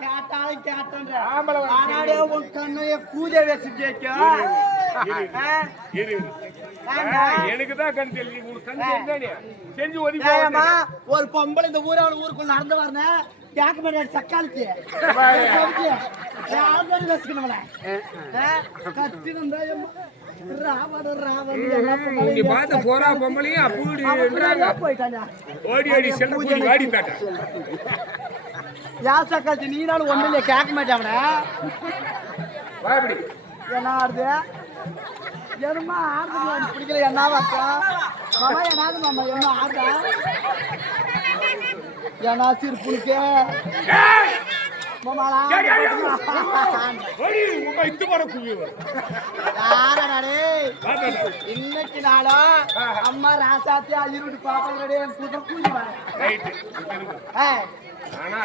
கேட்டாலும் கேட்டேன்ற. ஆம்பளை கூஜை வச்சு கேட்கும். ஆ? இரு, இரு. ஏண்டா? ஆ, எனக்கு தான் கண் உனக்கு கண் தெரிஞ்சானே? செஞ்சு ஒதுக்கி ஒரு பொம்பளை இந்த ஊரை ஊருக்குள்ள நடந்து வரணும் மாட்டாரு சக்காலிக்கு. ஆல்ரெடி வச்சுக்கணும்ல ராவண ராவண நீ பார்த்த போறா பொம்பளையும் ஓடி ஓடி செல்ல வாடி பேட்டா யா சக்காத்தி நீ நாளும் ஒண்ணு இல்லையா கேட்க வா இப்படி என்ன ஆடுது? என்னமா ஆடுது எனக்கு பிடிக்கல என்ன வாக்கா மாமா என்னாது மாமா என்ன ஆடுதா ஏன்னா சீர் ஏய்! மாமாளா ஓடி இன்னைக்கு நாளும் அம்மா ராசாத்தி அள்ளிவிட்டு பாப்பாங்க புத பூஜை ஏய் ஆனா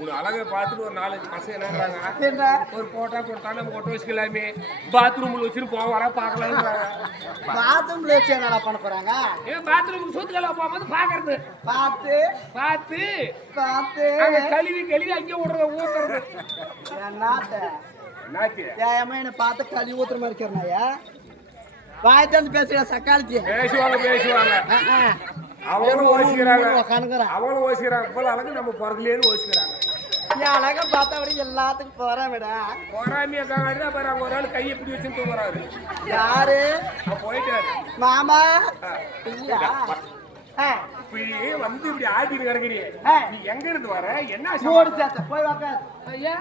ஒரு அழகை பார்த்துட்டு ஒரு நாலஞ்சு பசங்க என்னங்கிறாங்க என்ன ஒரு போட்டா கொடுத்தா நம்ம கொட்ட வச்சுக்கலாமே. பாத்ரூம்ல வச்சுட்டு போக வர பார்க்கலாங்கிறாங்க பாத்ரூம்ல வச்சு என்னடா பண்ண போறாங்க? ஏன் பாத்ரூமுக்கு சுத்துக்கலாம் போகும்போது பாக்குறது பார்த்து. பார்த்து. பார்த்து. கழுவி கழுவி அங்கே விடுறது ஊத்துறது. ஏமா என்ன பார்த்து கழுவி ஊத்துற மாதிரி இருக்கிறனாயா வாய் தந்து பேசுற சக்காலிக்கு பேசுவாங்க பேசுவாங்க. அவங்களும் ஓசிக்கிறாங்க. அவங்களும் ஓசிக்கிறாங்க. போல அழகு நம்ம பிறகுலேன்னு ஓசிக்கிறாங்க. நீ அழகா பார்த்தபடி எல்லாத்துக்கும் போறேன் விட. போராமையா காட்டி அப்புறம் அவங்க ஒரு ஆள் கையை இப்படி வச்சுட்டு தூங்குறாரு. யாரு? போயிட்டாரு. மாமா? இல்ல ஆ, இப்படி வந்து இப்படி ஆட்டிட்டு கிடக்குறீ. நீ எங்க இருந்து வர? என்ன போய் உக்கார். ஐயா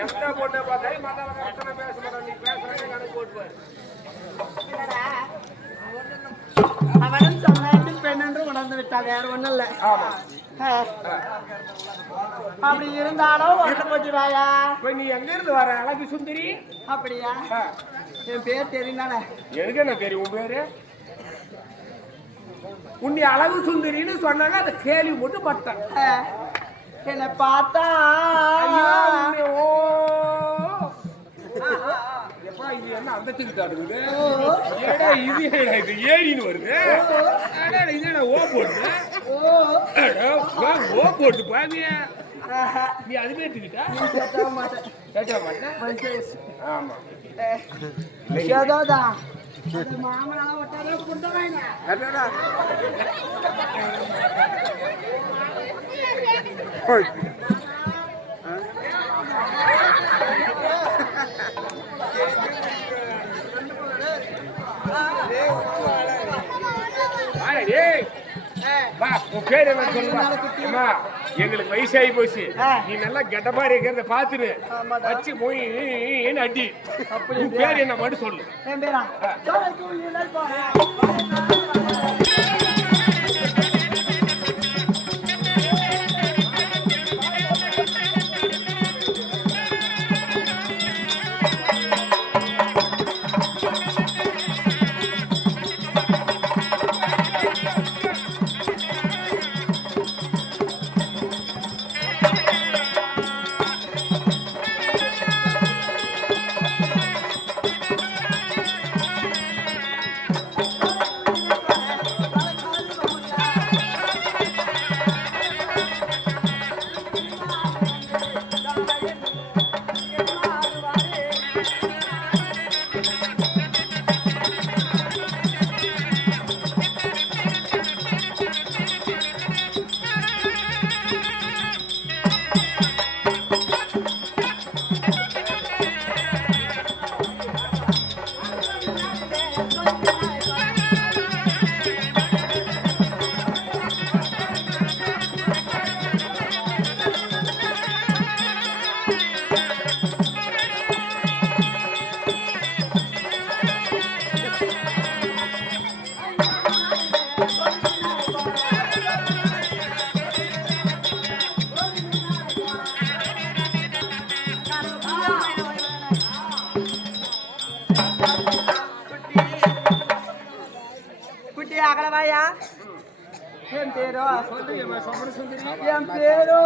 எந்த பொண்ணை பார்த்தாலும் மத்தவங்க பேச நீ கணக்கு அவனும் சொன்னாண்டு பெண்ணென்று உணர்ந்து விட்டான் வேற ஒண்ணும் இல்ல அப்படி இருந்தாலும் ஒன்று போச்சுடாயா இப்ப நீ எங்க இருந்து வர அழகு சுந்தரி அப்படியா என் பேர் தெரியுந்தானே எனக்கு என்ன தெரியும் உன் பேரு உன்னை அழகு சுந்தரின்னு சொன்னாங்க அந்த கேள்வி மட்டும் பட்டேன். என்னை பார்த்தா? ஓ. ஏரின்னு வருது? இது ஓ போட்டு ஓ போட்டு பாவிய. நீ அதுவே எடுத்துக்கிட்டா? கேட்க மாட்டேன். கேட்க மாட்டேன்? ஆமா. மாமனால ஒட்டாத புண்டவாயின அடடா. அம்மா, எங்களுக்கு வயசாகி போச்சு. நீ நல்லா கெட்டமா இருக்கிறத பாத்துரு. வச்சு போய் அடி. அப்படி உன் பேர் என்ன? மட்டும் சொல்லு. அகலவாயா என் பேரோ? என் பேரோ?